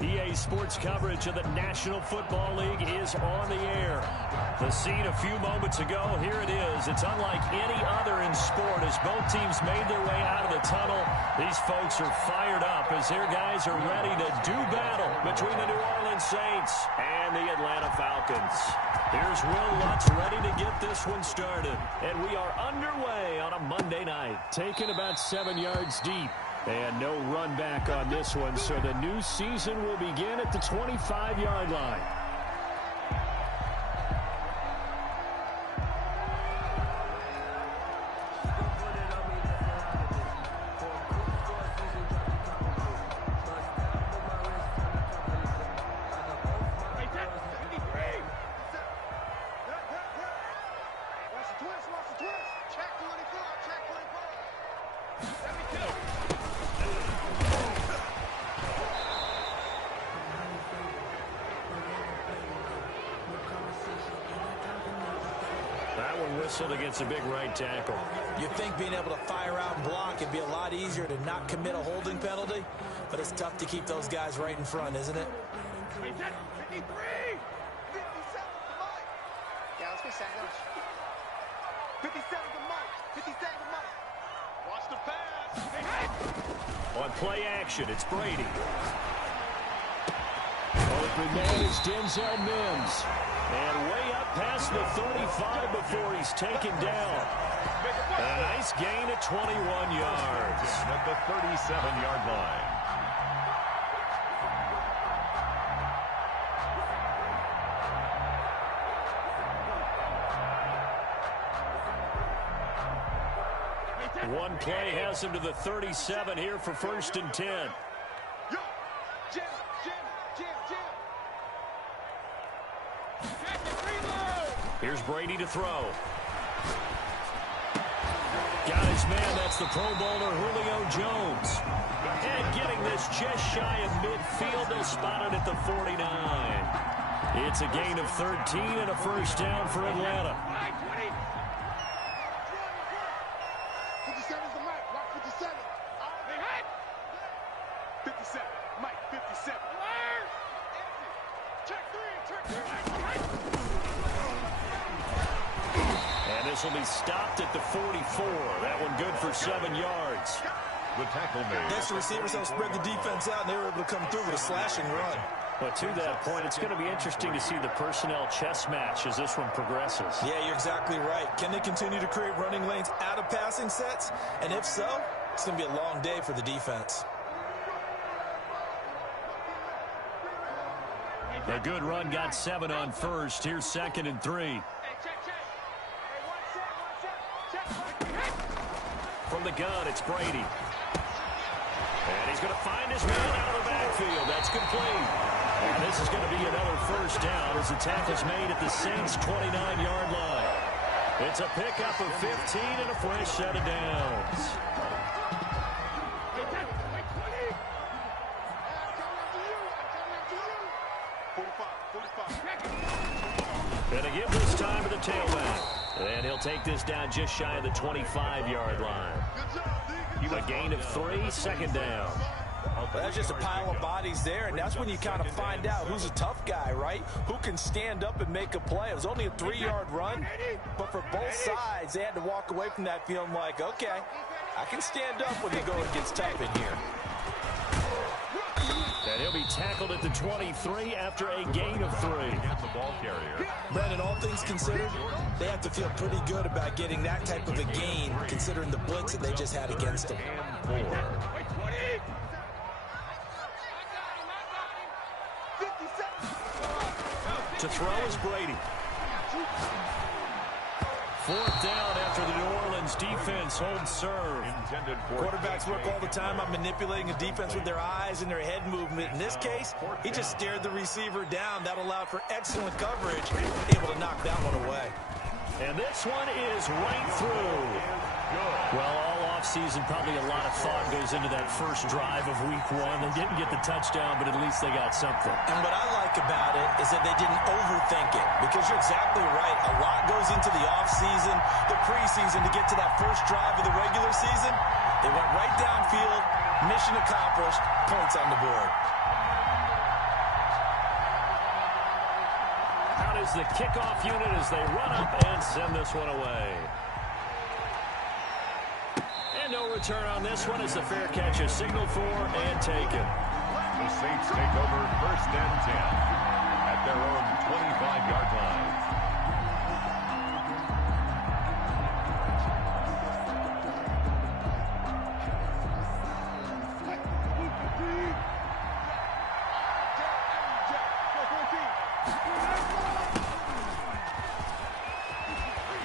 EA Sports coverage of the National Football League is on the air. The scene a few moments ago, here it is. It's unlike any other in sport as both teams made their way out of the tunnel. These folks are fired up as their guys are ready to do battle between the New Orleans Saints and the Atlanta Falcons. Here's Will Lutz ready to get this one started. And we are underway on a Monday night. Taken about 7 yards deep. And no run back on this one, so the new season will begin at the 25-yard line. Against a big right tackle. You'd think being able to fire out and block would be a lot easier to not commit a holding penalty, but it's tough to keep those guys right in front, isn't it? 53! 57 to Mike. Yeah, let's go sandwich. 57 to Mike. 57 to Mike. Watch the pass. On play action, it's Brady. Open man is Denzel Mims. And way up past the 35 before he's taken down. A nice gain at 21 yards. At the 37-yard line. One play has him to the 37 here for 1st and 10. Here's Brady to throw. Got his man. That's the Pro Bowler Julio Jones. And getting this just shy of midfield. They'll spot it at the 49. It's a gain of 13 and a 1st down for Atlanta. 57 is the Mike. Rock 57. 57. Mike 57. Check 3. And this will be stopped at the 44. That one good for 7 yards. The tackle made. Next, the receivers have spread the defense out, and they were able to come through with a slashing run. But to that point, it's going to be interesting to see the personnel chess match as this one progresses. Yeah, you're exactly right. Can they continue to create running lanes out of passing sets? And if so, it's going to be a long day for the defense. A good run got 7 on 1st. Here's 2nd and 3. From the gun, it's Brady. And he's going to find his man out of the backfield. That's complete. And this is going to be another 1st down as the tackle's made at the Saints' 29-yard line. It's a pickup of 15 and a fresh set of downs. And to give this time to the tailback. And he'll take this down just shy of the 25-yard line. A gain of 3, 2nd down. Well, that's just a pile of bodies there, and that's when you kind of find out who's a tough guy, right? Who can stand up and make a play. It was only a 3-yard run, but for both sides, they had to walk away from that feeling like, okay, I can stand up when the going gets tough in here. And he'll be tackled at the 23 after a gain of 3. The ball carrier. Brandon, all things considered, they have to feel pretty good about getting that type of a gain, considering the blitz that they just had against them. And 4. To throw is Brady. 4th down after the New Orleans defense holds serve. Quarterbacks work all the time on manipulating a defense with their eyes and their head movement. In this case, he just stared the receiver down. That allowed for excellent coverage, able to knock that one away. And this one is right through. Well, all offseason, probably a lot of thought goes into that first drive of week 1. They didn't get the touchdown, but at least they got something. And what I like about it is that they didn't overthink it, because you're exactly right. A lot goes into the offseason, the preseason to get to that first drive of the regular season. They went right downfield, mission accomplished, points on the board. is the kickoff unit as they run up and send this one away. And no return on this one as the fair catch is signaled for and taken. The Saints take over 1st and 10 at their own 25-yard line.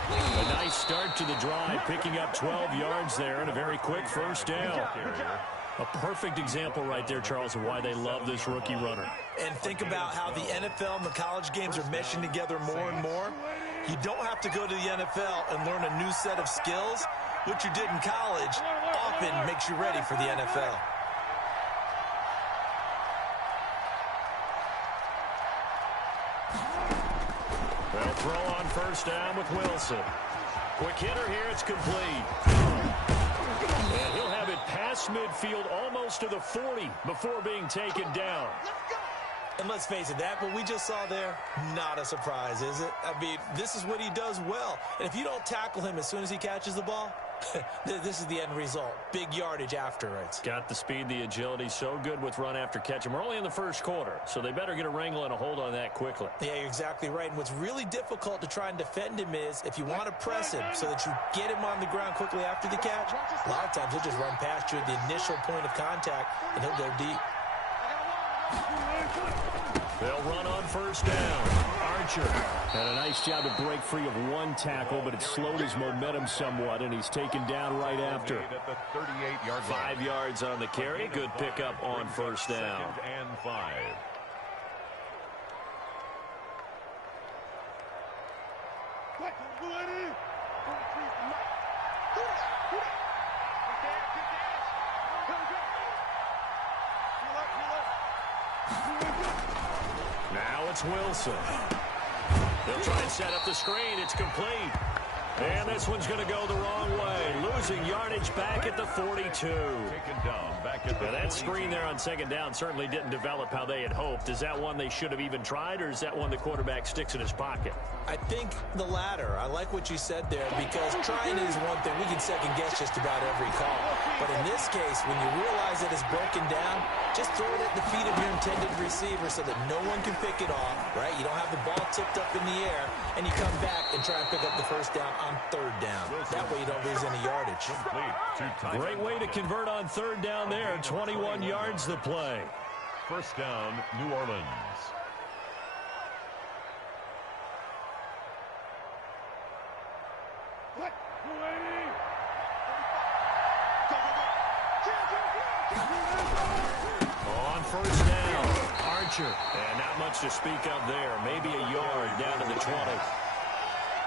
A nice start to the drive, picking up 12 yards there and a very quick first down. A perfect example right there, Charles, of why they love this rookie runner. And think about how the NFL and the college games are meshing together more and more. You don't have to go to the NFL and learn a new set of skills. What you did in college often makes you ready for the NFL. They'll throw on first down with Wilson. Quick hitter here, it's complete. And he'll have it past midfield almost to the 40 before being taken down. And let's face it, that what we just saw there, not a surprise, is it? I mean, this is what he does well. And if you don't tackle him as soon as he catches the ball, this is the end result. Big yardage afterwards. Got the speed, the agility, so good with run after catch. And we're only in the first quarter, so they better get a wrangle and a hold on that quickly. Yeah, you're exactly right. And what's really difficult to try and defend him is if you want to press him so that you get him on the ground quickly after the catch, a lot of times he'll just run past you at the initial point of contact, and he'll go deep. They'll run on first down. Archer had a nice job to break free of one tackle, but it slowed his momentum somewhat, and he's taken down right after. 5 yards on the carry. Good pickup on first down. 2nd and 5. Now it's Wilson. They'll try and set up the screen. It's complete. And this one's going to go the wrong way. Losing yardage back at the 42. Taken down back at the That screen there on second down certainly didn't develop how they had hoped. Is that one they should have even tried, or is that one the quarterback sticks in his pocket? I think the latter. I like what you said there, because trying is one thing. We can second guess just about every call. But in this case, when you realize that it's broken down, just throw it at the feet of your intended receiver so that no one can pick it off, right? You don't have the ball tipped up in the air, and you come back and try and pick up the first down on third down. That way you don't lose any yardage. Great way to convert on third down there. 21 yards the play. First down, New Orleans. On first down, Archer. And not much to speak of there. Maybe a yard down to the 20.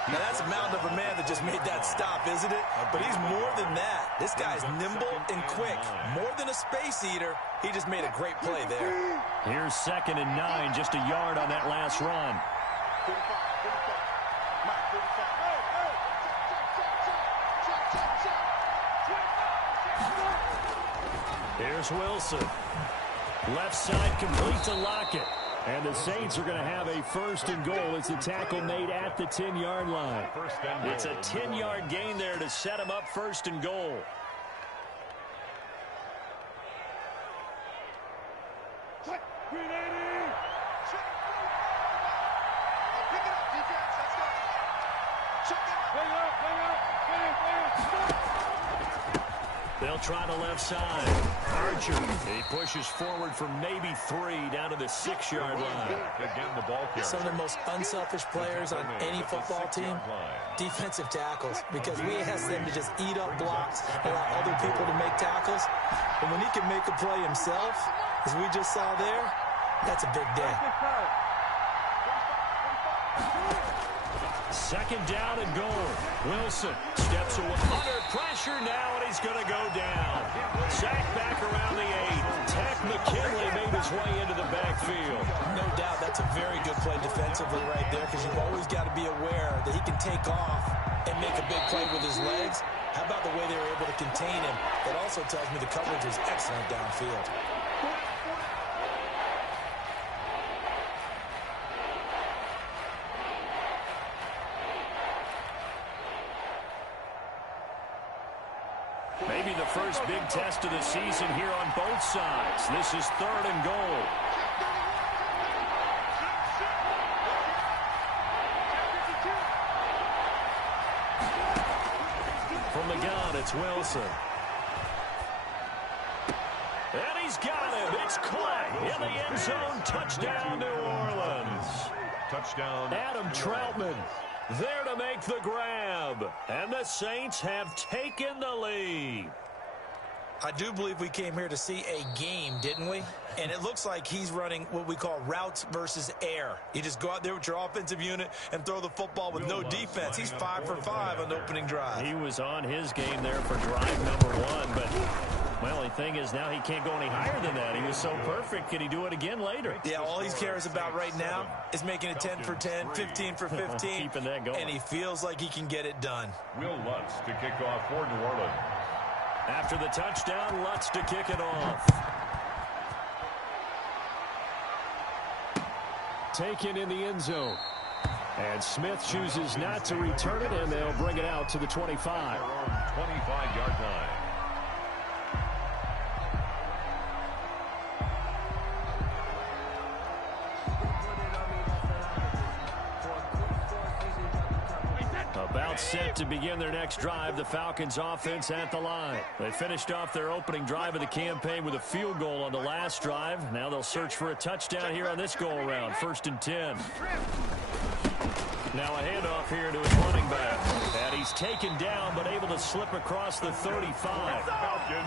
Now, that's a mountain of a man that just made that stop, isn't it? But he's more than that. This guy's nimble and quick. More than a space eater, he just made a great play there. Here's 2nd and 9, just a yard on that last run. Here's Wilson. Left side complete to Lockett. And the Saints are going to have a 1st and goal as the tackle made at the 10-yard line. It's a 10-yard gain there to set him up 1st and goal. They'll try the left side. Archer, he pushes forward for maybe 3 down to the 6-yard line. Again, the ball carrier. Some of the most unselfish players on any football team, defensive tackles, because we ask them to just eat up blocks and allow other people to make tackles. And when he can make a play himself, as we just saw there, that's a big day. 2nd down and goal. Wilson steps away under pressure now, and he's going to go down. Sacked back around the 8. Tech McKinley made his way into the backfield. No doubt that's a very good play defensively right there, because you've always got to be aware that he can take off and make a big play with his legs. How about the way they were able to contain him? That also tells me the coverage was excellent downfield. Maybe the first big test of the season here on both sides. This is 3rd and goal. From the gun, it's Wilson. And he's got him. It's caught in the end zone. Touchdown, New Orleans. Touchdown. Adam Troutman there to make the grab. And the Saints have taken the lead. I do believe we came here to see a game, didn't we? And it looks like he's running what we call routes versus air. You just go out there with your offensive unit and throw the football with no defense. He's 5 for 5 on the opening drive. He was on his game there for drive number 1, but well, the thing is now he can't go any higher than that. He was so perfect. Can he do it again later? Yeah, all he cares about right now is making it 10 for 10, 15 for 15. Keeping that going. And he feels like he can get it done. Will Lutz to kick off for New Orleans. After the touchdown, Lutz to kick it off. Taken in the end zone. And Smith chooses not to return it, and they'll bring it out to the 25. 25-yard line. About set to begin their next drive, the Falcons offense at the line. They finished off their opening drive of the campaign with a field goal on the last drive. Now they'll search for a touchdown here on this go-around. 1st and 10. Now a handoff here to his running back. And he's taken down but able to slip across the 35.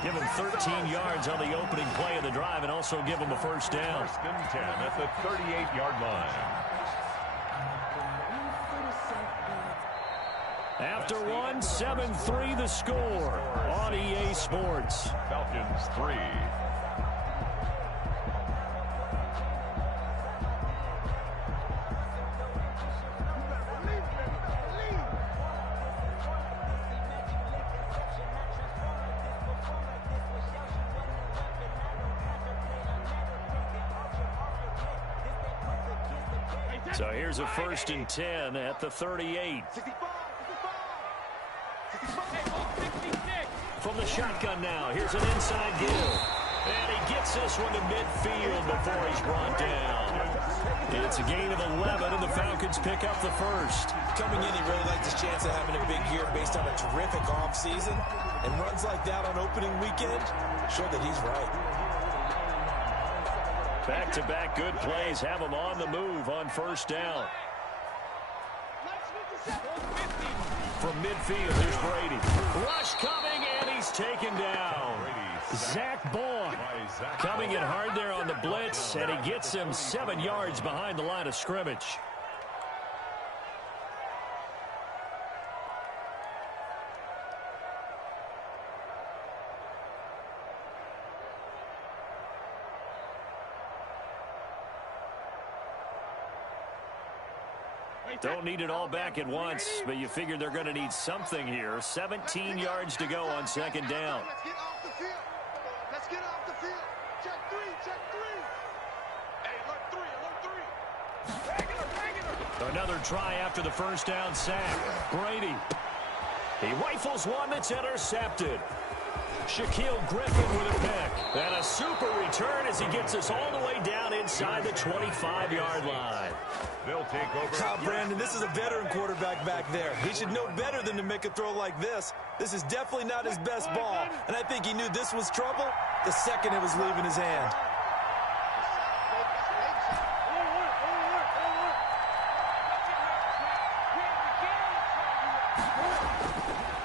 Give him 13 yards on the opening play of the drive and also give him a first down. 1st and 10 at the 38-yard line. After 7-3 the score on EA Sports. Falcons 3. So here's a 1st and 10 at the 38. From the shotgun now, here's an inside give. And he gets this one to midfield before he's brought down. It's a gain of 11, and the Falcons pick up the first. Coming in, he really liked his chance of having a big year based on a terrific offseason. And runs like that on opening weekend show that he's right. Back-to-back good plays have him on the move on 1st down. From midfield, here's Brady. Rush coming, and he's taken down. Zach Boyd coming in hard there on the blitz, and he gets him 7 yards behind the line of scrimmage. Don't need it all back at once, but you figure they're going to need something here. 17 yards to go on 2nd down. Let's get off the field. Let's get off the field. Check 3, check 3. Hey, alert 3, alert 3. Another try after the 1st down sack. Brady. He rifles one that's intercepted. Shaquille Griffin with a pick. And a super return as he gets us all the way down inside the 25-yard line. They'll take over. Kyle Brandon, this is a veteran quarterback back there. He should know better than to make a throw like this. This is definitely not his best ball, and I think he knew this was trouble the second it was leaving his hand.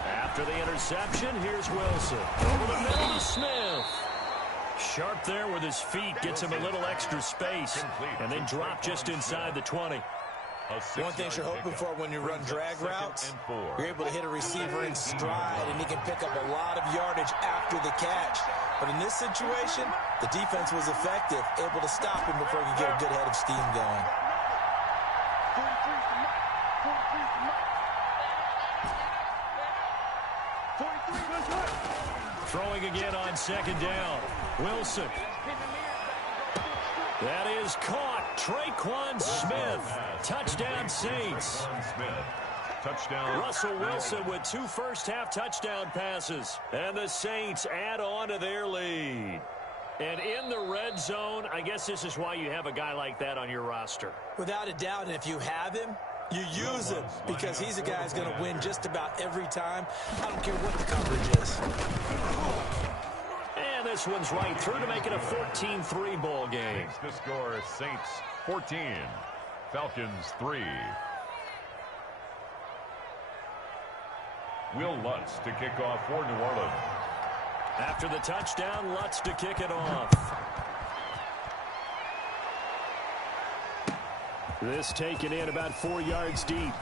After the interception, here's Wilson. Over the middle to Smith. Sharp there with his feet, gets him a little extra space, and then drop just inside the 20. One thing you're hoping for when you run drag routes, you're able to hit a receiver in stride, and he can pick up a lot of yardage after the catch. But in this situation, the defense was effective, able to stop him before he could get a good head of steam going. Throwing again on 2nd down. Wilson. That is caught. Traquan Smith. Touchdown Saints. Touchdown. Russell Wilson with 2 first-half touchdown passes. And the Saints add on to their lead. And in the red zone, I guess this is why you have a guy like that on your roster. Without a doubt, and if you have him, you use him because he's a guy who's going to win just about every time. I don't care what the coverage is. And this one's right through to make it a 14-3 ball game. The score, Saints 14, Falcons 3. Will Lutz to kick off for New Orleans. After the touchdown, Lutz to kick it off. This taken in about 4 yards deep.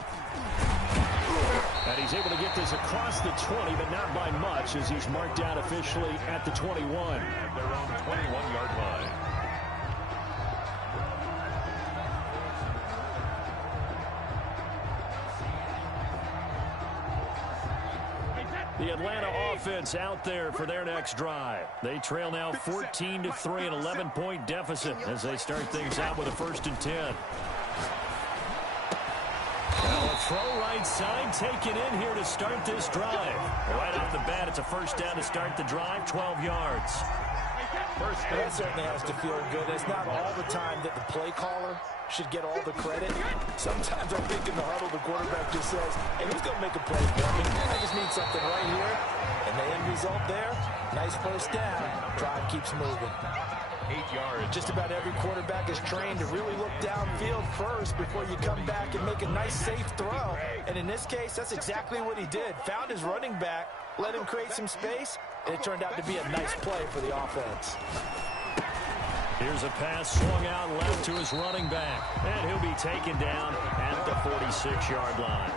And he's able to get this across the 20, but not by much, as he's marked out officially at the 21. At their own 21-yard line. The Atlanta offense out there for their next drive. They trail now 14-3, an 11-point deficit as they start things out with a 1st and 10. Now a throw right side taken in here to start this drive. Right off the bat, it's a 1st down to start the drive, 12 yards. That certainly has to feel good. It's not all the time that the play caller should get all the credit. Sometimes I think in the huddle, the quarterback just says, hey, who's going to make a play for me? I just need something right here. And the end result there, nice 1st down. Drive keeps moving. 8 yards. Just about every quarterback is trained to really look downfield first before you come back and make a nice, safe throw. And in this case, that's exactly what he did. Found his running back, let him create some space, and it turned out to be a nice play for the offense. Here's a pass swung out left to his running back. And he'll be taken down at the 46-yard line.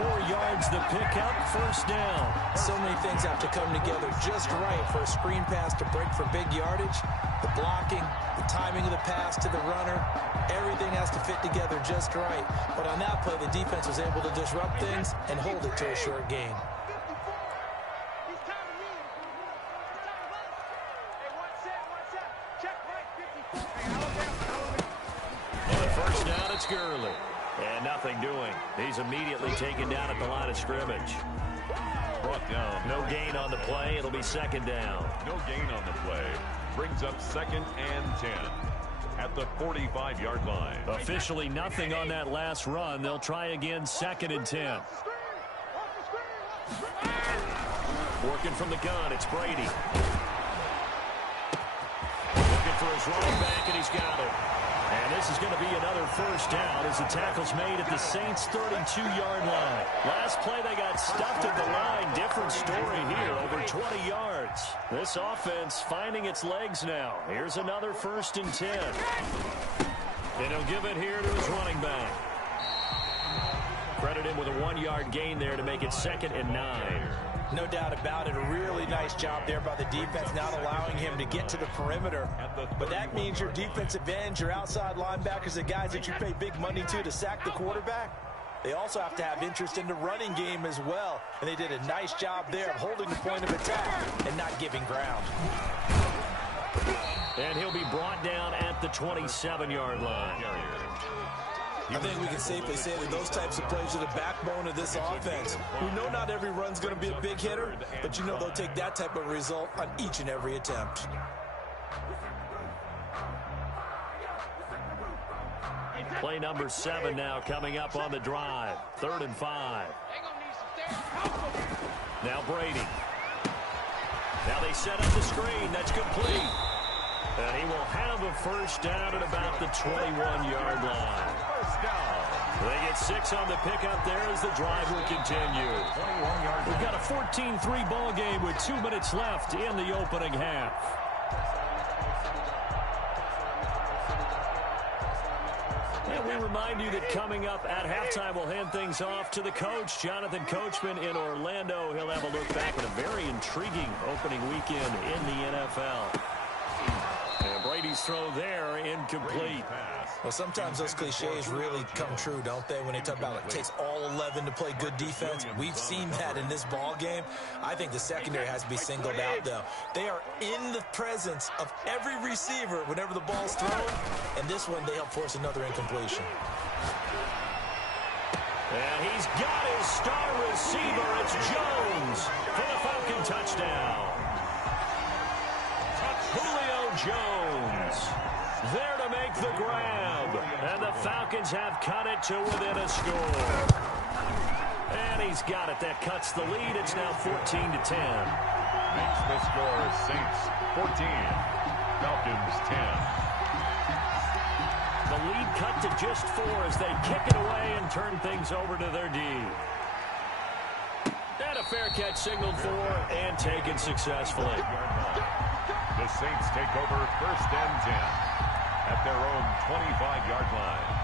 4 yards the pickup, 1st down. So many things have to come together just right for a screen pass to break for big yardage. The blocking, the timing of the pass to the runner, everything has to fit together just right. But on that play, the defense was able to disrupt things and hold it to a short gain. Gurley. And nothing doing. He's immediately taken down at the line of scrimmage. Brought down. No gain on the play. It'll be 2nd down. No gain on the play. Brings up 2nd and 10 at the 45-yard line. Officially nothing on that last run. They'll try again 2nd and 10. Working from the gun. It's Brady. Looking for his running back, and he's got it. And this is going to be another 1st down as the tackle's made at the Saints' 32-yard line. Last play, they got stuffed at the line. Different story here, over 20 yards. This offense finding its legs now. Here's another 1st and 10. And he'll give it here to his running back. Credit him with a 1-yard gain there to make it 2nd and 9. No doubt about it. A really nice job there by the defense, not allowing him to get to the perimeter. But that means your defensive ends, your outside linebackers, the guys that you pay big money to sack the quarterback, they also have to have interest in the running game as well. And they did a nice job there of holding the point of attack and not giving ground. And he'll be brought down at the 27-yard line. I think we can safely say that those types of plays are the backbone of this offense. We know not every run's going to be a big hitter, but you know they'll take that type of result on each and every attempt. Play number 7 now coming up on the drive. 3rd and 5. Now Brady. Now they set up the screen. That's complete. And he will have a 1st down at about the 21-yard line. They get 6 on the pickup there as the drive will continue. We've got a 14-3 ball game with 2 minutes left in the opening half. And we remind you that coming up at halftime, we'll hand things off to the coach, Jonathan Coachman in Orlando. He'll have a look back at a very intriguing opening weekend in the NFL. And Brady's throw there, incomplete. Well, sometimes those cliches really come true, don't they? When they talk about it takes all 11 to play good defense. We've seen that in this ball game. I think the secondary has to be singled out, though. They are in the presence of every receiver whenever the ball's thrown. And this one, they help force another incompletion. And he's got his star receiver. It's Jones for the Falcon touchdown. Julio Jones there to make the grab. And the Falcons have cut it to within a score. And he's got it. That cuts the lead. It's now 14-10. Makes the score Saints 14, Falcons 10. The lead cut to just 4 as they kick it away and turn things over to their D. And a fair catch signaled for and taken successfully. The Saints take over 1st and 10 at their own 25-yard line.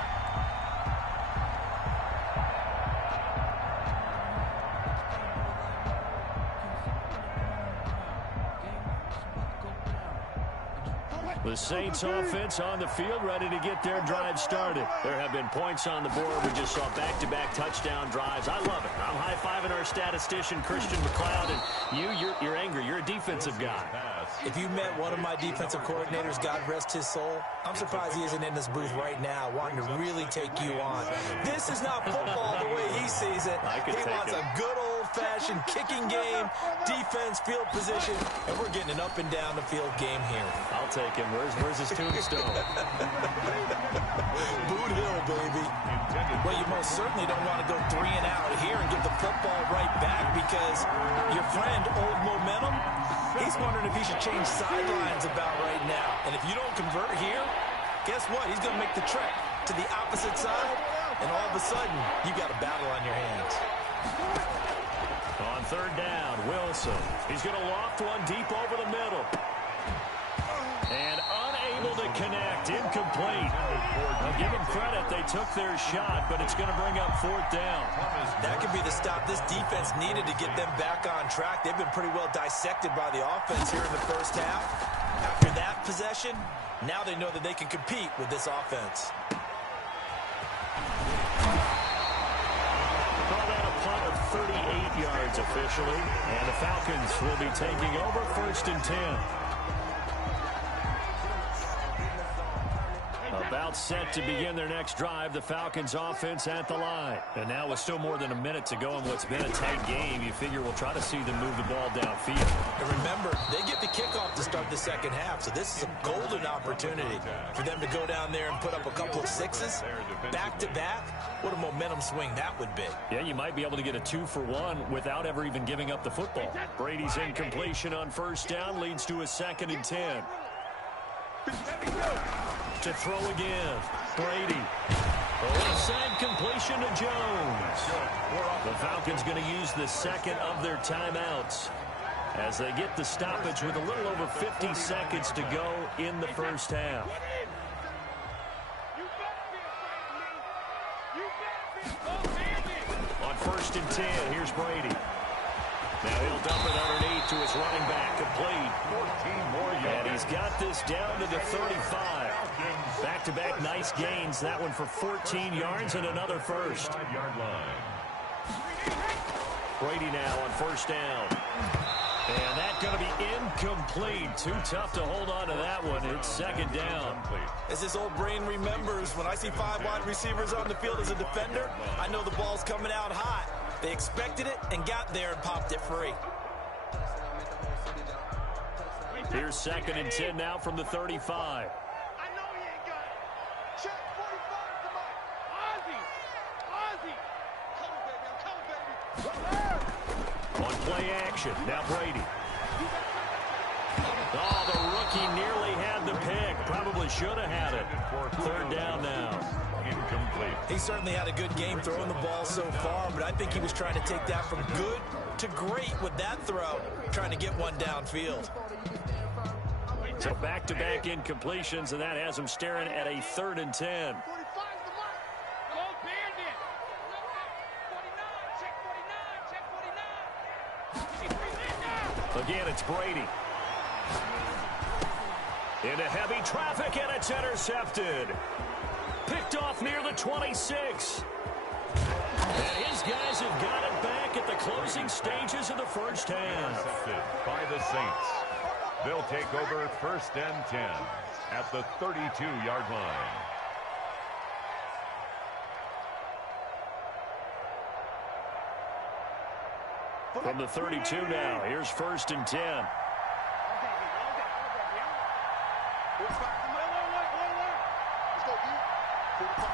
The Saints offense on the field, ready to get their drive started. There have been points on the board. We just saw back-to-back touchdown drives. I love it. I'm high-fiving our statistician, Christian McLeod, and you're angry. You're a defensive guy. If you met one of my defensive coordinators, God rest his soul, I'm surprised he isn't in this booth right now wanting to really take you on. This is not football the way he sees it. He wants a good old-fashioned kicking game, defense, field position, and we're getting an up-and-down-the-field game here. I'll take him. Where's his tombstone? Boot Hill, baby. Well, you most certainly don't want to go 3 and out here and get the football right back because your friend, Old Momentum, he's wondering if he should change sidelines about right now. And if you don't convert here, guess what? He's going to make the trek to the opposite side, and all of a sudden, you got a battle on your hands. On 3rd down, Wilson. He's going to loft one deep over the middle. And unable to connect, incomplete. I'll give them credit, they took their shot, but it's going to bring up 4th down. That could be the stop this defense needed to get them back on track. They've been pretty well dissected by the offense here in the first half. After that possession, now they know that they can compete with this offense. Call that a punt of 38 yards officially, and the Falcons will be taking over 1st and 10. About set to begin their next drive, the Falcons offense at the line. And now with still more than a minute to go in what's been a tight game, you figure we'll try to see them move the ball downfield. And remember, they get the kickoff to start the second half, so this is a golden opportunity for them to go down there and put up a couple of sixes back-to-back. What a momentum swing that would be. Yeah, you might be able to get a 2-for-1 without ever even giving up the football. Brady's incompletion on 1st down leads to a 2nd and 10. To throw again, Brady. Left side completion to Jones. The Falcons going to use the 2nd of their timeouts as they get the stoppage with a little over 50 seconds to go in the first half. On 1st and 10, here's Brady. Now he'll dump it underneath to his running back, complete. 14 more yards. And he's got this down to the 35. Back-to-back nice gains. That one for 14 yards and another first. 5-yard line. Brady now on 1st down. And that's going to be incomplete. Too tough to hold on to that one. It's 2nd down. As this old brain remembers, when I see 5 wide receivers on the field as a defender, I know the ball's coming out hot. They expected it and got there and popped it free. Here's 2nd and 10 now from the 35. I know he ain't got it. Check 45, come on. Ozzie. Come, baby. I'm coming, baby. On play action, now Brady. Oh, the rookie nearly had the pick. Probably should have had it. 3rd down now. Incomplete. He certainly had a good game throwing the ball so far, but I think he was trying to take that from good to great with that throw, trying to get one downfield. So back-to-back incompletions, and that has him staring at a 3rd and 10. 45's the mark. Go Bandit. 49, check 49. Check 49. Again, it's Brady. Into heavy traffic, and it's intercepted. Picked off near the 26. And his guys have got it back at the closing stages of the first half. Intercepted by the Saints. They'll take over 1st and 10 at the 32-yard line. From the 32 now, here's 1st and 10. Let's go, D. 45.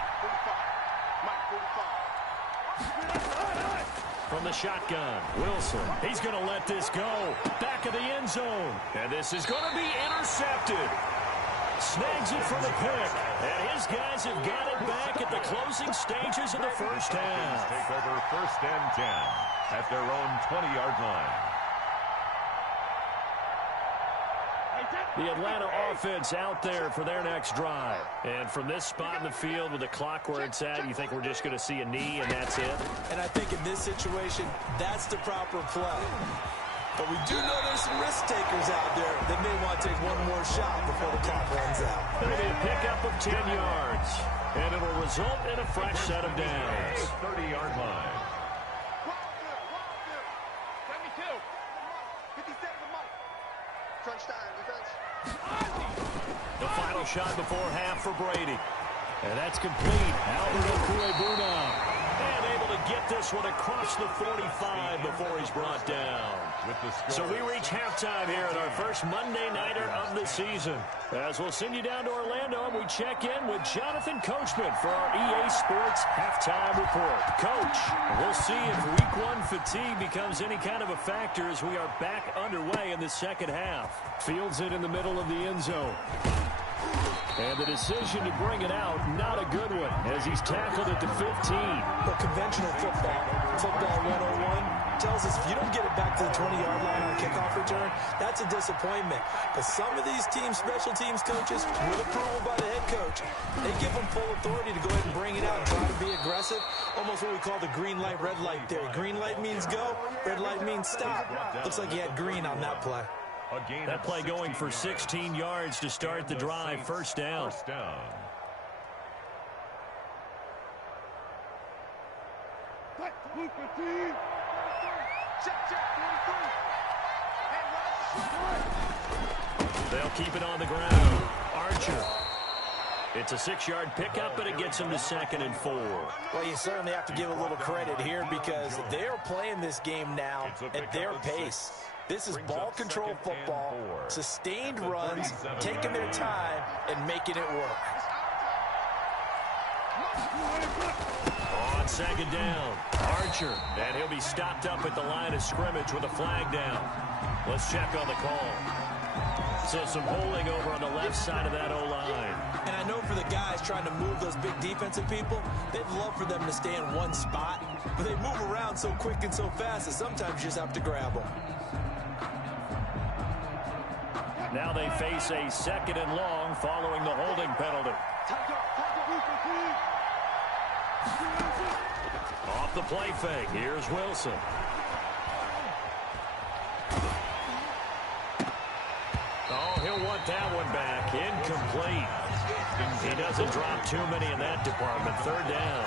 Mike, 45. From the shotgun, Wilson. He's going to let this go. Back of the end zone. And this is going to be intercepted. Snags it for the pick. And his guys have got it back at the closing stages of the first half. Take over 1st and 10 at their own 20-yard line. The Atlanta offense out there for their next drive. And from this spot in the field with the clock where it's at, you think we're just going to see a knee and that's it? And I think in this situation, that's the proper play. But we do know there's some risk takers out there that may want to take one more shot before the clock runs out. It'll be a pickup of 10 yards. And it'll result in a fresh set of downs. 30-yard line. 72. 57 to Mike. Crunch time, defense. The final shot before half for Brady. And that's complete. Albert Okwuegbunam. And able to get this one across the 45 before he's brought down. So we reach halftime here at our first Monday Nighter of the season. As we'll send you down to Orlando and we check in with Jonathan Coachman for our EA Sports Halftime Report. Coach, we'll see if Week 1 fatigue becomes any kind of a factor as we are back underway in the second half. Fields it in the middle of the end zone. And the decision to bring it out, not a good one, as he's tackled at the 15. But conventional football 101, tells us if you don't get it back to the 20-yard line on a kickoff return, that's a disappointment. But some of these teams, special teams coaches, with approval by the head coach, they give them full authority to go ahead and bring it out and try to be aggressive. Almost what we call the green light, red light theory. Green light means go, red light means stop. Looks like he had green on that play. That play going for 16 yards to start the drive. First down. They'll keep it on the ground. Archer. It's a 6-yard pickup, but it gets him to 2nd and 4. Well, you certainly have to give a little credit here because they're playing this game now at their pace. This is ball control football, sustained runs, taking their time, and making it work. On 2nd down, Archer, and he'll be stopped up at the line of scrimmage with a flag down. Let's check on the call. So some holding over on the left side of that O-line. And I know for the guys trying to move those big defensive people, they'd love for them to stay in one spot, but they move around so quick and so fast that sometimes you just have to grab them. Now they face a 2nd and long following the holding penalty. Off the play fake, here's Wilson. Oh, he'll want that one back. Incomplete. He doesn't drop too many in that department. 3rd down.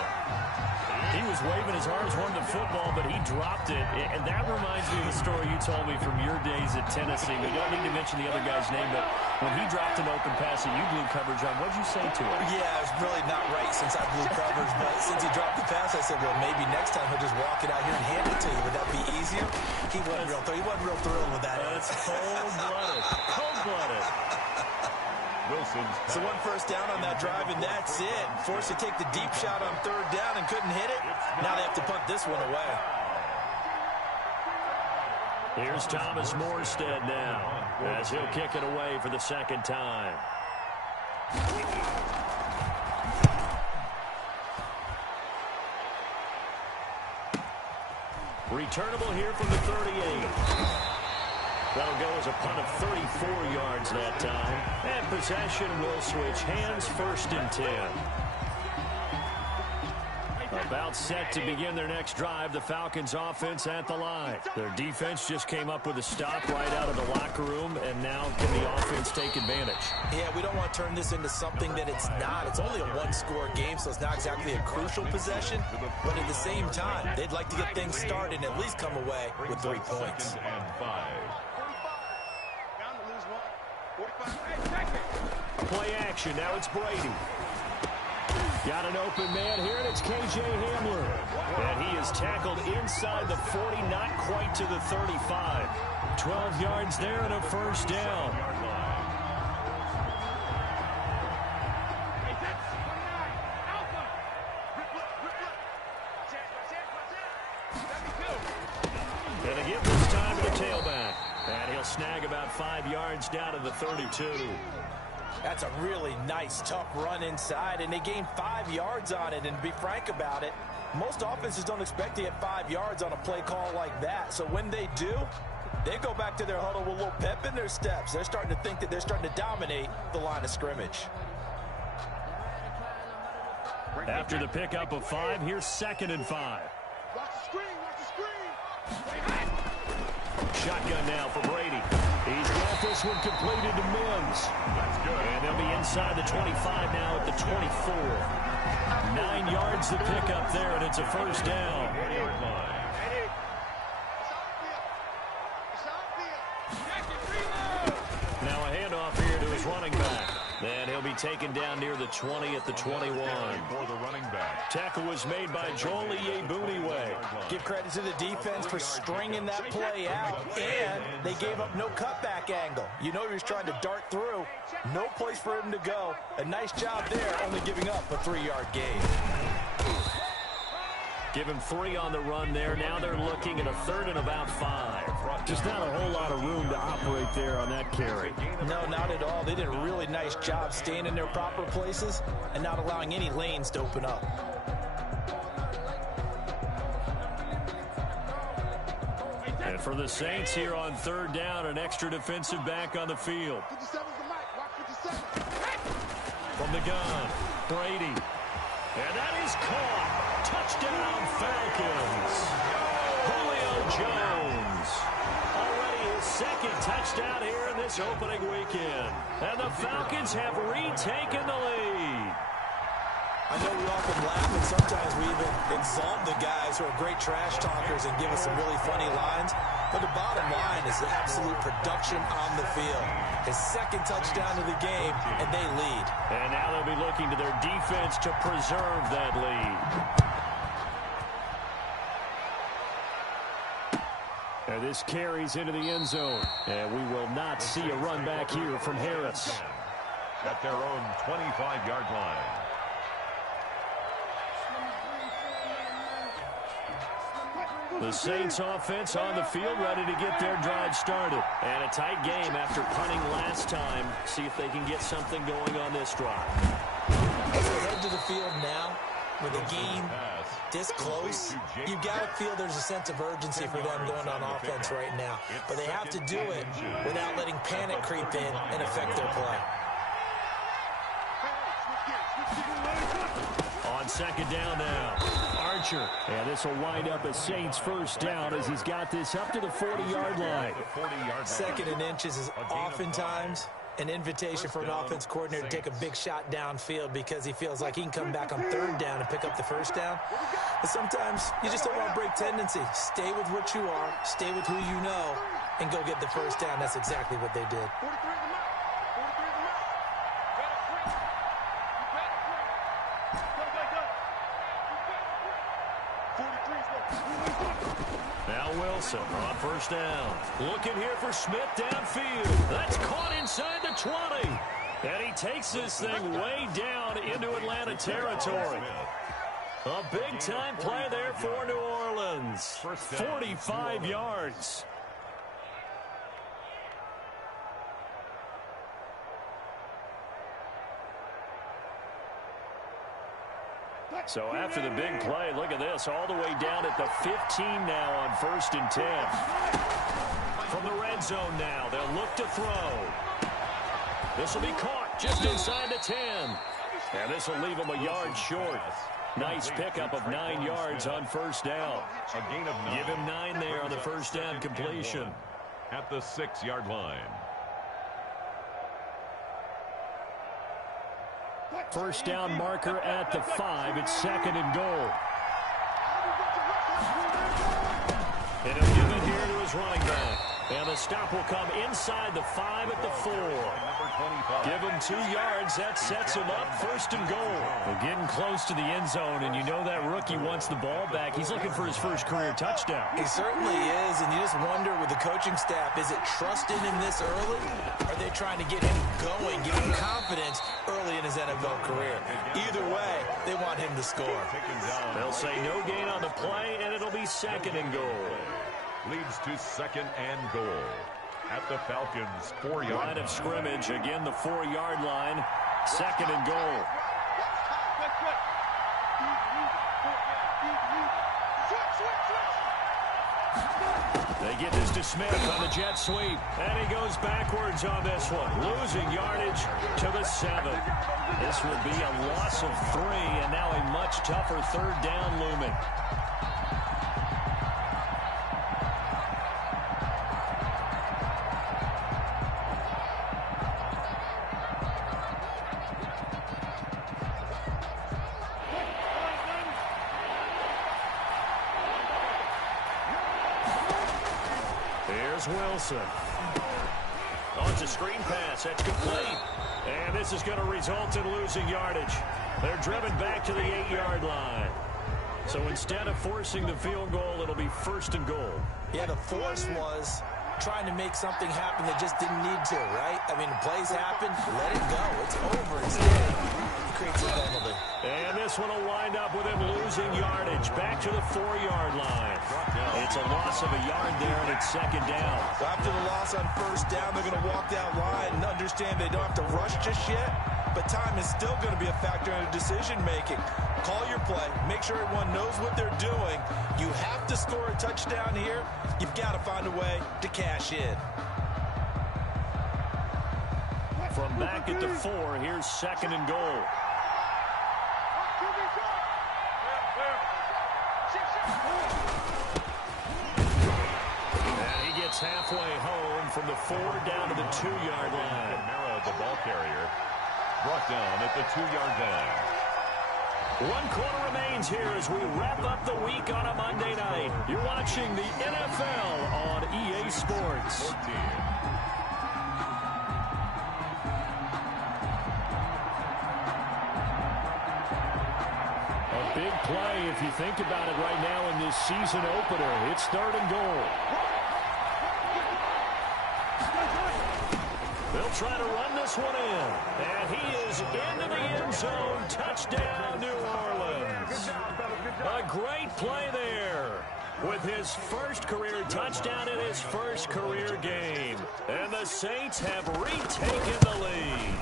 He was waving his arms, wanting the football, but he dropped it. And that reminds me of the story you told me from your days at Tennessee. We don't need to mention the other guy's name, but when he dropped an open pass and you blew coverage on, what'd you say to him? Yeah, it was really not right since I blew coverage, but since he dropped the pass, I said, well, maybe next time he'll just walk it out here and hand it to you. Would that be easier? He wasn't real thrilled with that. That's cold-blooded. Cold-blooded. So 1 first down on that drive, and that's it. Forced to take the deep shot on 3rd down and couldn't hit it. Now they have to punt this one away. Here's Thomas Morstead now, as he'll kick it away for the 2nd time. Returnable here from the 38. That'll go as a punt of 34 yards that time. And possession will switch hands. 1st and 10. About set to begin their next drive. The Falcons offense at the line. Their defense just came up with a stop right out of the locker room. And now can the offense take advantage? Yeah, we don't want to turn this into something that it's not. It's only a 1-score game, so it's not exactly a crucial possession. But at the same time, they'd like to get things started and at least come away with 3 points. Play action. Now it's Brady. Got an open man here, and it's K.J. Hamler. And he is tackled inside the 40, not quite to the 35. 12 yards there and a first down. And they give this time to the tailback. And he'll snag about 5 yards down to the 32. That's a really nice, tough run inside, and they gained 5 yards on it. And to be frank about it, most offenses don't expect to get 5 yards on a play call like that. So when they do, they go back to their huddle with a little pep in their steps. They're starting to think that they're starting to dominate the line of scrimmage. After the pickup of 5, here's 2nd and 5. Watch the screen, watch the screen. Shotgun now for Brady. He's got this one completed to Mims. That's good. And they'll be inside the 25 now at the 24. 9 yards to pick up there, and it's a first down. Now a handoff here to his running back. Then he'll be taken down near the 20 at the 21. For the running back. Tackle was made by Joel Iyiegbuniwe. Give credit to the defense for stringing that play out, and they gave up no cutback angle. You know he was trying to dart through. No place for him to go. A nice job there, only giving up a 3-yard gain. Give him 3 on the run there. Now they're looking at a 3rd and about 5. Just not a whole lot of room to operate there on that carry. No, not at all. They did a really nice job staying in their proper places and not allowing any lanes to open up. And for the Saints here on 3rd down, an extra defensive back on the field. 57's the mic, watch 57. From the gun, Brady. And that is caught. Touchdown, Falcons. Julio Jones. Already his 2nd touchdown here in this opening weekend. And the Falcons have retaken the lead. I know we often laugh, and sometimes we even exalt the guys who are great trash talkers and give us some really funny lines. But the bottom line is the absolute production on the field. His 2nd touchdown of the game, and they lead. And now they'll be looking to their defense to preserve that lead. And this carries into the end zone. And we will not see a run back here from Harris. At their own 25-yard line. The Saints offense on the field, ready to get their drive started. And a tight game after punting last time. See if they can get something going on this drive. As they head to the field now, with a game this close, you've got to feel there's a sense of urgency for them going on offense right now. But they have to do it without letting panic creep in and affect their play. On 2nd down now, Archer. And this will wind up a Saints first down as he's got this up to the 40-yard line. 2nd and inches is oftentimes an invitation for an offense coordinator to take a big shot downfield because he feels like he can come back on 3rd down and pick up the first down. But sometimes you just don't want to break tendency. Stay with what you are, stay with who you know, and go get the first down. That's exactly what they did. Now Wilson on first down. Looking here for Smith downfield. That's caught inside the 20. And he takes this thing way down into Atlanta territory. A big-time play there for New Orleans. 45 yards. So after the big play, look at this, all the way down at the 15 now on 1st and 10. From the red zone now, they'll look to throw. This will be caught just inside the 10. And this will leave them a yard short. Nice pickup of 9 yards on first down. A gain of 9. Give him 9 there on the first down completion. At the 6-yard line. First down marker at the 5. It's 2nd and goal. And he'll give it here to his running back. And the stop will come inside the 5 at the 4. Give him 2 yards. That sets him up 1st and goal. We're getting close to the end zone, and you know that rookie wants the ball back. He's looking for his first career touchdown. He certainly is, and you just wonder with the coaching staff, is it trusting him this early? Or are they trying to get him going, give him confidence early in his NFL career? Either way, they want him to score. They'll say no gain on the play, and it'll be 2nd and goal. Leads to 2nd and goal at the Falcons' 4-yard line. Line of scrimmage, again the 4-yard line, 2nd and goal. They get this to Smith on the jet sweep, and he goes backwards on this one, losing yardage to the 7. This will be a loss of 3, and now a much tougher 3rd down looming. Wilson. Oh, it's a screen pass. That's complete. And this is going to result in losing yardage. They're driven back to the 8-yard line. So instead of forcing the field goal, it'll be 1st and goal. Yeah, the force was trying to make something happen that just didn't need to, right? I mean, plays happen, let it go. It's over. Instead, he creates a penalty. And this one will wind up with him losing yardage back to the 4-yard line. It's a loss of a yard there, and it's 2nd down. After the loss on 1st down, they're going to walk that line and understand they don't have to rush just yet, but time is still going to be a factor in decision-making. Call your play. Make sure everyone knows what they're doing. You have to score a touchdown here. You've got to find a way to cash in. From back at the 4, here's 2nd and goal. Halfway home from the 4 down to the 2-yard line. Mara, the ball carrier, brought down at the 2-yard line. 1 quarter remains here as we wrap up the week on a Monday night. You're watching the NFL on EA Sports. 14. A big play if you think about it right now in this season opener. It's 3rd and goal. They'll try to run this one in. And he is into the end zone. Touchdown, New Orleans. A great play there with his first career touchdown in his first career game. And the Saints have retaken the lead.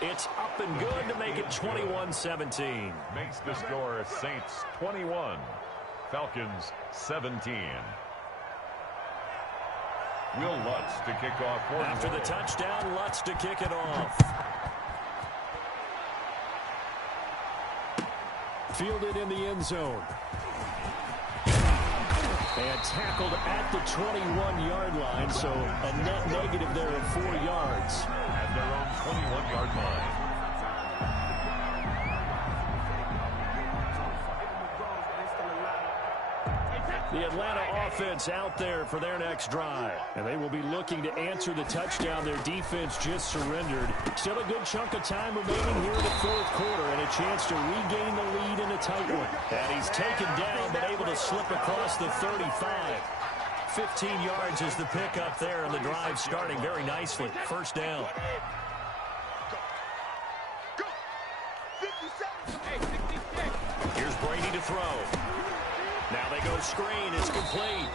It's up and good to make it 21-17. Makes the score Saints 21, Falcons 17. Will Lutz to kick off. After the touchdown, Lutz to kick it off. Fielded in the end zone. And tackled at the 21-yard line, so a net negative there of 4 yards. At their own 21-yard line. The Atlanta offense out there for their next drive. And they will be looking to answer the touchdown their defense just surrendered. Still a good chunk of time remaining here in the 4th quarter and a chance to regain the lead in a tight one. And he's taken down but able to slip across the 35. 15 yards is the pickup there, and the drive starting very nicely. 1st down. Here's Brady to throw. Now they go screen. It's complete.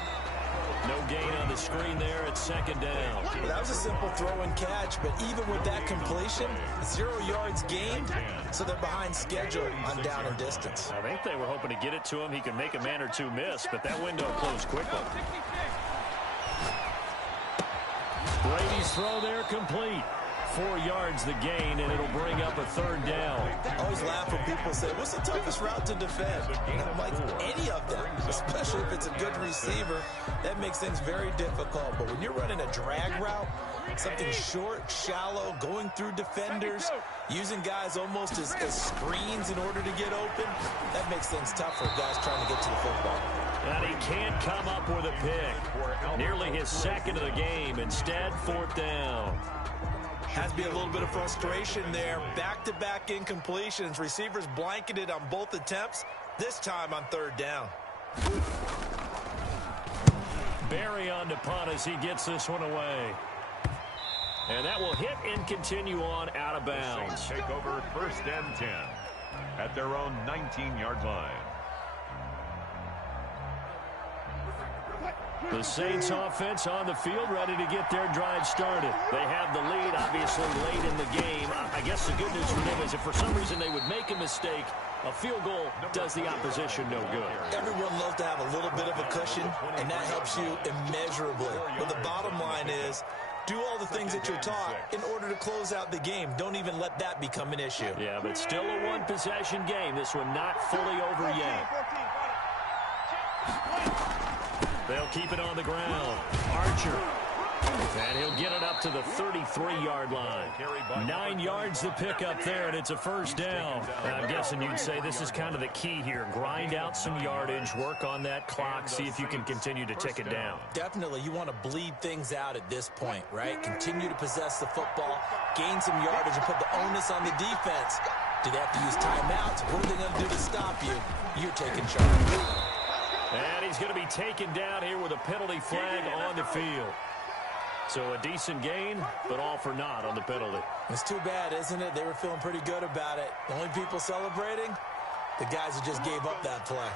No gain on the screen there at 2nd down. Well, that was a simple throw and catch, but even with that completion, 0 yards gained, so they're behind schedule on down and distance. I think they were hoping to get it to him. He could make a man or two miss, but that window closed quickly. Brady's throw there complete. 4 yards the gain, and it'll bring up a 3rd down. I always laugh when people say, what's the toughest route to defend? And I'm like, any of them, especially if it's a good receiver. That makes things very difficult. But when you're running a drag route, Something short, shallow, going through defenders, using guys almost as screens in order to get open. That makes things tough for guys trying to get to the football. And he can't come up with a pick. Nearly his second of the game. Instead, 4th down. Has to be a little bit of frustration there. Back-to-back incompletions. Receivers blanketed on both attempts, this time on 3rd down. Barry on to punt as he gets this one away. And that will hit and continue on out of bounds. Take over 1st and 10 at their own 19-yard line. The Saints offense on the field, ready to get their drive started. They have the lead, obviously, late in the game. I guess the good news for them is if for some reason they would make a mistake, a field goal does the opposition no good. Everyone loves to have a little bit of a cushion, and that helps you immeasurably. But the bottom line is, do all the things that you're taught in order to close out the game. Don't even let that become an issue. Yeah, but still a one-possession game. This one not fully over yet. They'll keep it on the ground. Archer. And he'll get it up to the 33-yard line. 9 yards to pick up there, and it's a 1st down. And I'm guessing you'd say this is kind of the key here. Grind out some yardage, work on that clock, see if you can continue to tick it down. Definitely, you want to bleed things out at this point, right? Continue to possess the football, gain some yardage, and put the onus on the defense. Do they have to use timeouts? What are they going to do to stop you? You're taking charge. And he's going to be taken down here with a penalty flag on the field. So a decent gain, but all for naught on the penalty. It's too bad, isn't it? They were feeling pretty good about it. The only people celebrating, the guys who just gave up that play.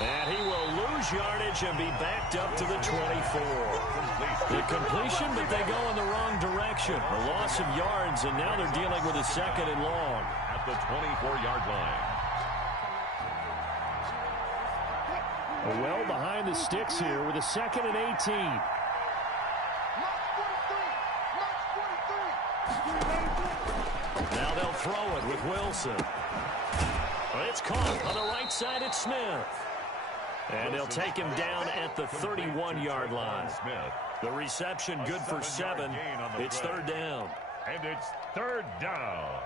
And he will lose yardage and be backed up to the 24. The completion, but they go in the wrong direction. A loss of yards, and now they're dealing with a 2nd and long. At the 24-yard line. Well behind the sticks here with a 2nd and 18. Now they'll throw it with Wilson. It's caught on the right side at Smith. And they'll take him down at the 31-yard line. The reception good for 7. It's 3rd down. And it's 3rd down.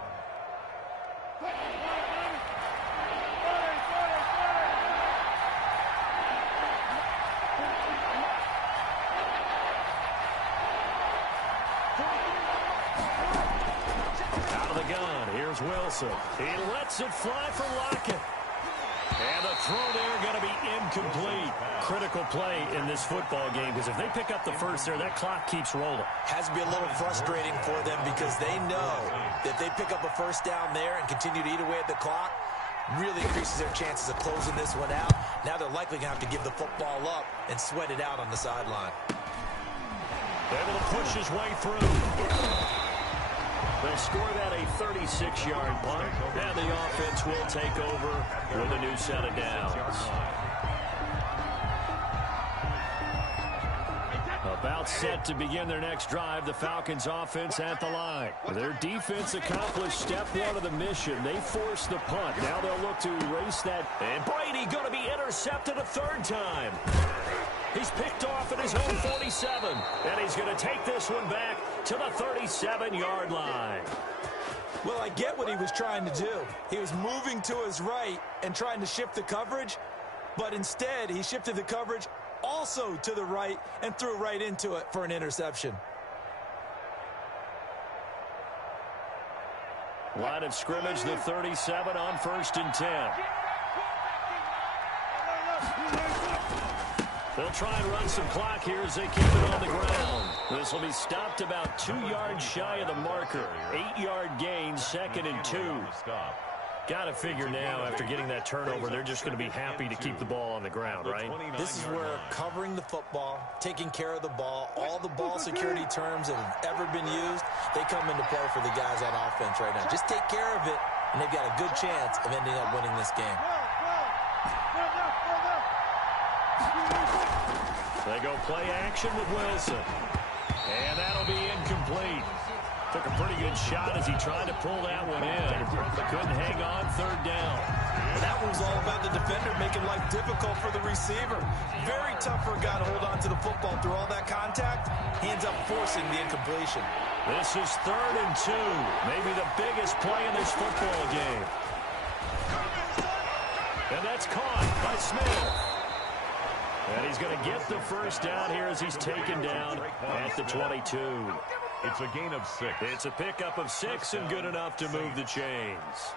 Out of the gun, here's Wilson. He lets it fly for Lockett. And the throw there going to be incomplete. Critical play in this football game because if they pick up the first there, that clock keeps rolling. Has to be a little frustrating for them because they know that if they pick up a 1st down there and continue to eat away at the clock, really increases their chances of closing this one out. Now they're likely going to have to give the football up and sweat it out on the sideline. Able to push his way through. They'll score that a 36-yard punt, and the offense will take over with a new set of downs. About set to begin their next drive, the Falcons offense at the line. Their defense accomplished step 1 of the mission. They forced the punt. Now they'll look to erase that. And Brady going to be intercepted a 3rd time. He's picked off at his own 47, and he's going to take this one back to the 37-yard line. Well, I get what he was trying to do. He was moving to his right and trying to shift the coverage, but instead he shifted the coverage also to the right and threw right into it for an interception. Line of scrimmage, the 37 on 1st and 10. They'll try and run some clock here as they keep it on the ground. This will be stopped about 2 yards shy of the marker. 8-yard gain, 2nd and 2. Got to figure now, after getting that turnover, they're just going to be happy to keep the ball on the ground, right? This is where covering the football, taking care of the ball, all the ball security terms that have ever been used, they come into play for the guys on offense right now. Just take care of it, and they've got a good chance of ending up winning this game. They go play action with Wilson. And that'll be incomplete. Took a pretty good shot as he tried to pull that one in, but couldn't hang on third down. That one was all about the defender making life difficult for the receiver. Very tough for a guy to hold on to the football through all that contact. He ends up forcing the incompletion. This is 3rd and 2, maybe the biggest play in this football game. And that's caught by Smith. And he's going to get the first down here as he's taken down at the 22. It's a gain of 6. It's a pickup of 6 and good enough to move the chains.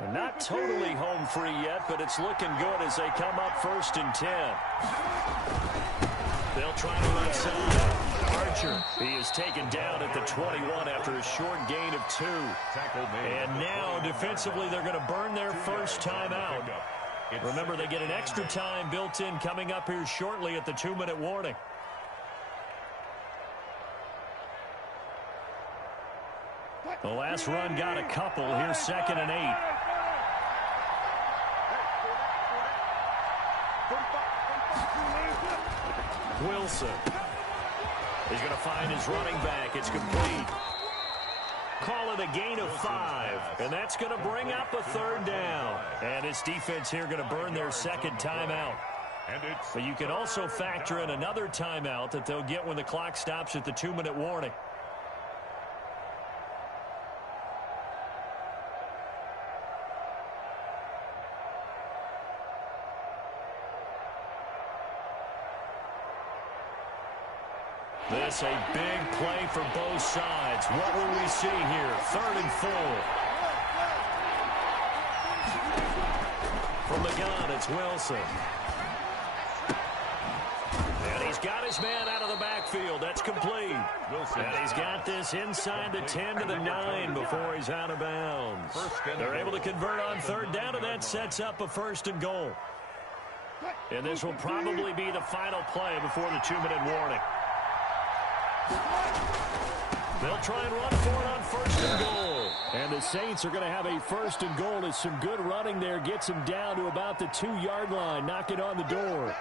They're not totally home free yet, but it's looking good as they come up 1st and 10. They'll try to run side. Archer, he is taken down at the 21 after a short gain of 2. And now, defensively, they're going to burn their first timeout. Remember, they get an extra time built in coming up here shortly at the 2-minute warning. The last run got a couple. Here's 2nd and 8. Wilson. He's going to find his running back. It's complete. Call it a gain of 5, and that's going to bring up a 3rd down. And this defense here going to burn their 2nd timeout. But you can also factor in another timeout that they'll get when the clock stops at the 2-minute warning. This a big play for both sides. What will we see here? 3rd and 4. From the gun, it's Wilson. And he's got his man out of the backfield. That's complete. And he's got this inside the 10 to the 9 before he's out of bounds. They're able to convert on 3rd down, and that sets up a 1st and goal. And this will probably be the final play before the 2-minute warning. They'll try and run for it on 1st and goal. And the Saints are going to have a 1st and goal as some good running there gets him down to about the 2-yard line, knocking on the door.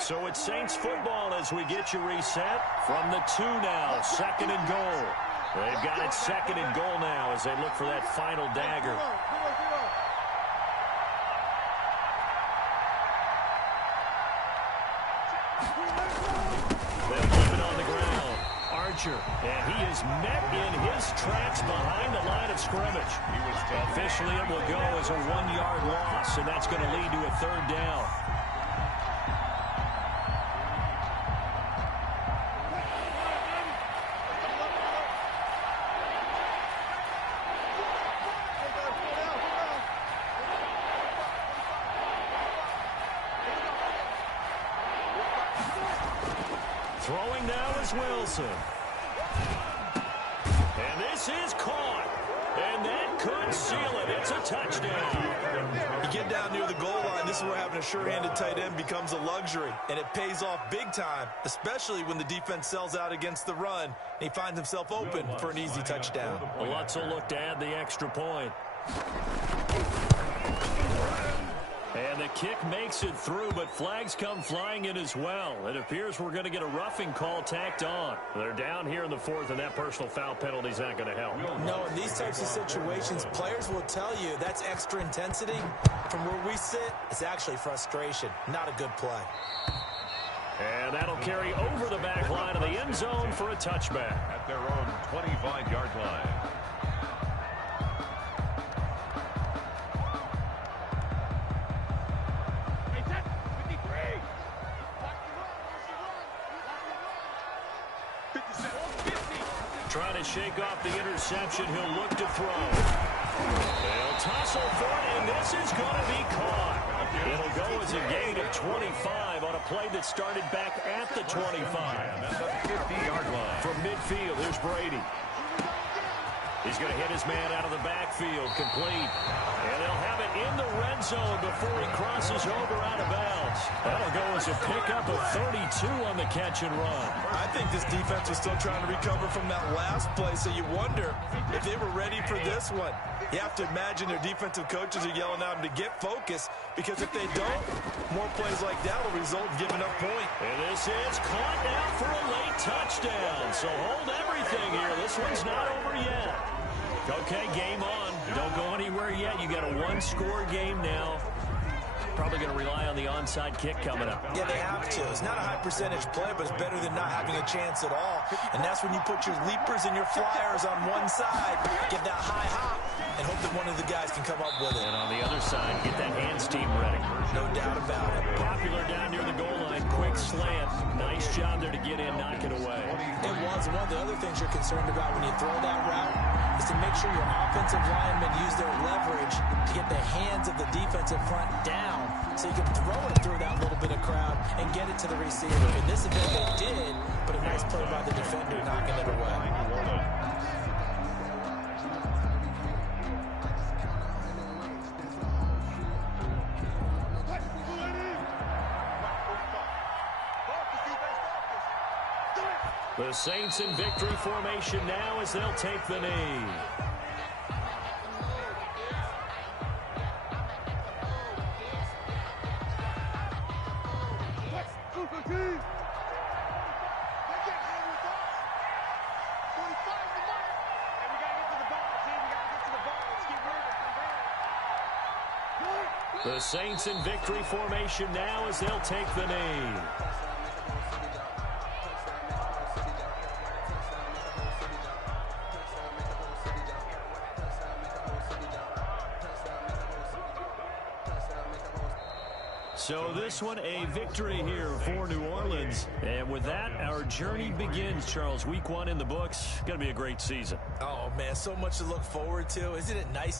So it's Saints football as we get you reset from the 2 now, 2nd and goal. They've got it 2nd and goal now as they look for that final dagger. They'll keep it on the ground. Archer, and he is met in his tracks behind the line of scrimmage. Officially, it will go as a 1-yard loss, and that's going to lead to a 3rd down. Throwing now is Wilson. And this is caught. And that could seal it. It's a touchdown. You get down near the goal line, this is where having a sure-handed tight end becomes a luxury. And it pays off big time, especially when the defense sells out against the run. And he finds himself open for an easy touchdown. Well, Lutz will look to add the extra point. And the kick makes it through, but flags come flying in as well. It appears we're going to get a roughing call tacked on. They're down here in the 4th, and that personal foul penalty is not going to help. No, in these types of situations, players will tell you that's extra intensity. From where we sit, it's actually frustration, not a good play. And that'll carry over the back line of the end zone for a touchback. At their own 25-yard line. Trying to shake off the interception. He'll look to throw. They'll tussle for it, and this is going to be caught. It'll go as a gain of 25 on a play that started back at the 25. At the 50-yard line. From midfield, here's Brady. He's going to hit his man out of the backfield, complete. And they'll have it in the red zone before he crosses over out of bounds. That'll go Broncos have picked up a 32 on the catch and run. I think this defense was still trying to recover from that last play, so you wonder if they were ready for this one. You have to imagine their defensive coaches are yelling at them to get focused, because if they don't, more plays like that will result in giving up point. And this is caught now for a late touchdown. So hold everything here. This one's not over yet. Okay, game on. Don't go anywhere yet. You got a one-score game now. Probably going to rely on the onside kick coming up. Yeah, they have to. It's not a high percentage play, but it's better than not having a chance at all. And that's when you put your leapers and your flyers on one side, get that high hop, and hope that one of the guys can come up with it. And on the other side, get that hand steam ready. No doubt about it. Popular down near the goal line. Quick slant. Nice job there to get in, knock it away. It was. One of the other things you're concerned about when you throw that route is to make sure your offensive linemen use their leverage to get the hands of the defensive front down so you can throw it through that little bit of crowd and get it to the receiver. In this event, they did, but a nice play by the defender knocking it away. The Saints in victory formation now as they'll take the knee. The Saints in victory formation now as they'll take the knee. So this one, a victory here for New Orleans. And with that, our journey begins, Charles. Week 1 in the books. Going to be a great season. Oh, man, so much to look forward to. Isn't it nice?